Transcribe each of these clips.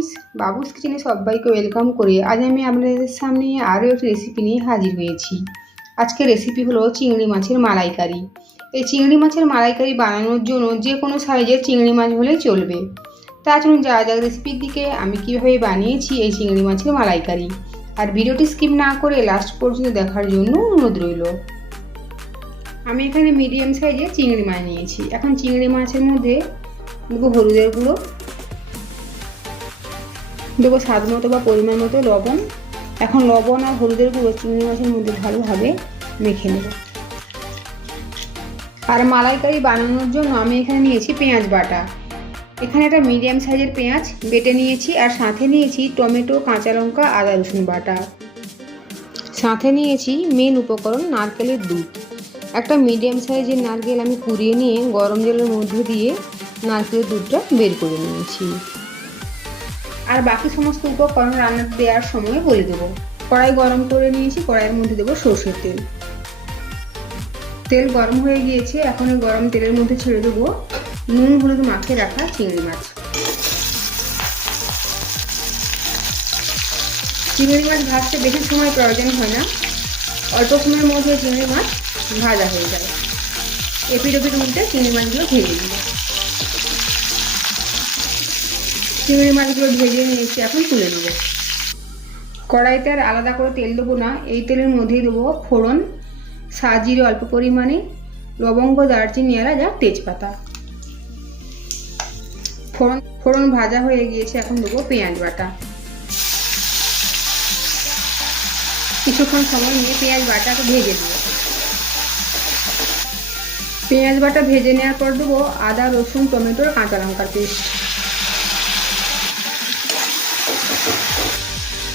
Friends বাবুস কিচেনে সবাইকে welcome করে আজ আমি আপনাদের সামনে আরও একটি রেসিপি নিয়ে হাজির হয়েছি। আজকে রেসিপি হলো চিংড়ি মাছের মালাইকারি। এই চিংড়ি মাছের মালাইকারি বানানোর জন্য যে কোনো সাইজের চিংড়ি মাছ হলেই চলবে। তা চলুন যা যাক রেসিপির দিকে, আমি কীভাবে বানিয়েছি এই চিংড়ি মাছের মালাইকারি। আর ভিডিওটি স্কিপ না করে লাস্ট পর্যন্ত দেখার জন্য অনুরোধ রইল। আমি এখানে মিডিয়াম সাইজের চিংড়ি মাছ নিয়েছি। এখন চিংড়ি মাছের মধ্যে হলুদের গুঁড়ো দেবো স্বাদ মতো বা পরিমাণ মতো লবণ। এখন লবণ আর হলুদের গুঁড়ো চিংড়ি মাছের মধ্যে ভালোভাবে মেখে নেব। আর মালাইকারি বানানোর জন্য আমি এখানে নিয়েছি পেঁয়াজ বাটা। এখানে একটা মিডিয়াম সাইজের পেঁয়াজ বেটে নিয়েছি আর সাথে নিয়েছি টমেটো, কাঁচা লঙ্কা, আদা রসুন বাটা। সাথে নিয়েছি মেন উপকরণ নারকেলের দুধ। একটা মিডিয়াম সাইজের নারকেল আমি কুড়িয়ে নিয়ে গরম জলের মধ্যে দিয়ে নারকেলের দুধটা বের করে নিয়েছি। আর বাকি সমস্ত উপকরণ রান্না দেওয়ার সময় বলে দেবো। কড়াই গরম করে নিয়েছি, কড়াইয়ের মধ্যে দেবো সর্ষের তেল। তেল গরম হয়ে গিয়েছে, এখন এই গরম তেলের মধ্যে ছেড়ে দেবো নুন, হলুদ মাখিয়ে রাখা চিংড়ি মাছ। চিংড়ি মাছ ভাজতে বেশি সময় প্রয়োজন হয় না। অল্প সময়ের মধ্যে চিংড়ি মাছ ভাজা হয়ে যায়। এপিড উল্টে চিংড়ি মাছগুলো ভেজে নিব। চিংড়ি মাছগুলো ভেজে নিয়েছি, এখন তুলে নেব। কড়াইতে আর আলাদা করে তেল দেবো না, এই তেলের মধ্যেই দেবো ফোড়ন সাজির অল্প পরিমাণে, লবঙ্গ, দারচিনি আর তেজপাতা। ফোড়ন ফোড়ন ভাজা হয়ে গিয়েছে, এখন দেবো পেঁয়াজ বাটা। কিছুক্ষণ সময় নিয়ে পেঁয়াজ বাটাকে ভেজে দেবো পেঁয়াজ বাটা ভেজে নেওয়ার পর দেবো আদা, রসুন, টমেটোর কাঁচা লঙ্কার পেস্ট।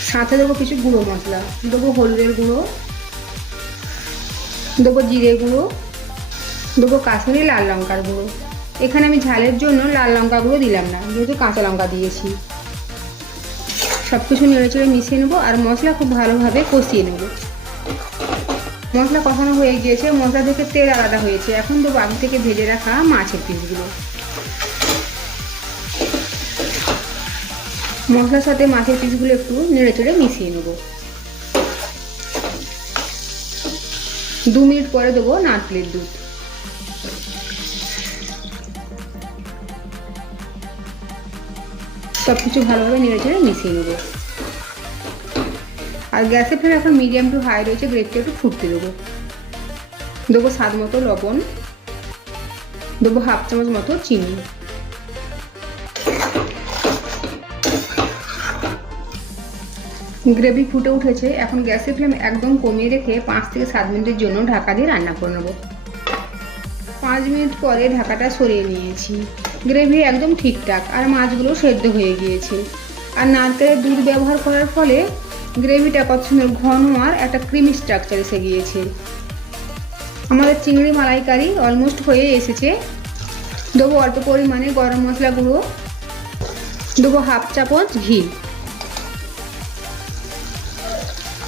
সাথে দেবো কিছু গুঁড়ো মশলা। দেবো হলুদের গুঁড়ো, দেবো জিরে গুঁড়ো, দেবো কাশ্মীরি লাল লঙ্কার গুঁড়ো। এখানে আমি ঝালের জন্য লাল লঙ্কা গুঁড়ো দিলাম না, যেহেতু কাঁচা লঙ্কা দিয়েছি। সব কিছু নেড়ে চেড়ে মিশিয়ে নেব আর মশলা খুব ভালোভাবে কষিয়ে নেব। মশলা কষানো হয়ে গিয়েছে, মশলা থেকে তেল আলাদা হয়েছে। এখন দেবো আগে থেকে ভেজে রাখা মাছের পিসগুলো। মশলার সাথে মাছের পিসগুলো একটু নেড়ে চেড়ে মিশিয়ে নেব। দু মিনিট পরে দেবো নারকেলের দুধ। সব কিছু ভালোভাবে নেড়ে চেড়ে মিশিয়ে নেব। আর গ্যাসের ফ্লেম এখন মিডিয়াম টু হাই রয়েছে গ্রেভটা একটু ফুটতে দেবো। দেবো স্বাদ মতো লবণ, দেবো হাফ চামচ মতো চিনি। গ্রেভি ফুটে উঠেছে, এখন গ্যাসের ফ্লেম একদম কমিয়ে রেখে পাঁচ থেকে সাত মিনিটের জন্য ঢাকা দিয়ে রান্না করে নেব। পাঁচ মিনিট পরে ঢাকাটা সরিয়ে নিয়েছি। গ্রেভি একদম ঠিকঠাক, আর মাছগুলো সেদ্ধ হয়ে গিয়েছে। আর নারকেলের দুধ ব্যবহার করার ফলে গ্রেভিটা কত সুন্দর ঘন আর একটা ক্রিমি স্ট্রাকচার এসে গিয়েছে। আমাদের চিংড়ি মালাইকারি অলমোস্ট হয়ে এসেছে। দেবো অল্প পরিমাণে গরম মশলা গুঁড়ো দেবো হাফ চামচ ঘি।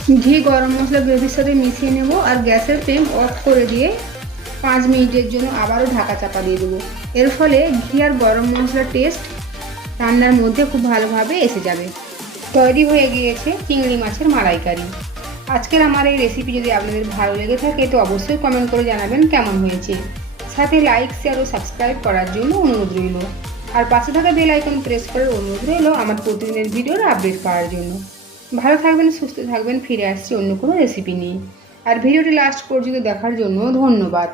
ঘি গরম মশলা গ্রেভির সাথে মিশিয়ে নেব আর গ্যাসের ফ্লেম অফ করে দিয়ে পাঁচ মিনিটের জন্য আবারও ঢাকা চাপা দিয়ে দেবো। এর ফলে ঘি আর গরম মশলার টেস্ট রান্নার মধ্যে খুব ভালোভাবে এসে যাবে। তৈরি হয়ে গিয়েছে চিংড়ি মাছের মালাইকারি। আজকের আমার এই রেসিপি যদি আপনাদের ভালো লেগে থাকে, তো অবশ্যই কমেন্ট করে জানাবেন কেমন হয়েছে। সাথে লাইক শেয়ার ও সাবস্ক্রাইব করার জন্য অনুরোধ রইল। আর পাশে থাকা বেল আইকন প্রেস করার অনুরোধ রইল আমার প্রতিদিনের ভিডিওর আপডেট পাওয়ার জন্য। ভালো থাকবেন, সুস্থ থাকবেন, ফিরে আসছি অন্য কোনো রেসিপি নিয়ে। আর ভিডিওটি লাস্ট পর্যন্ত দেখার জন্য ধন্যবাদ।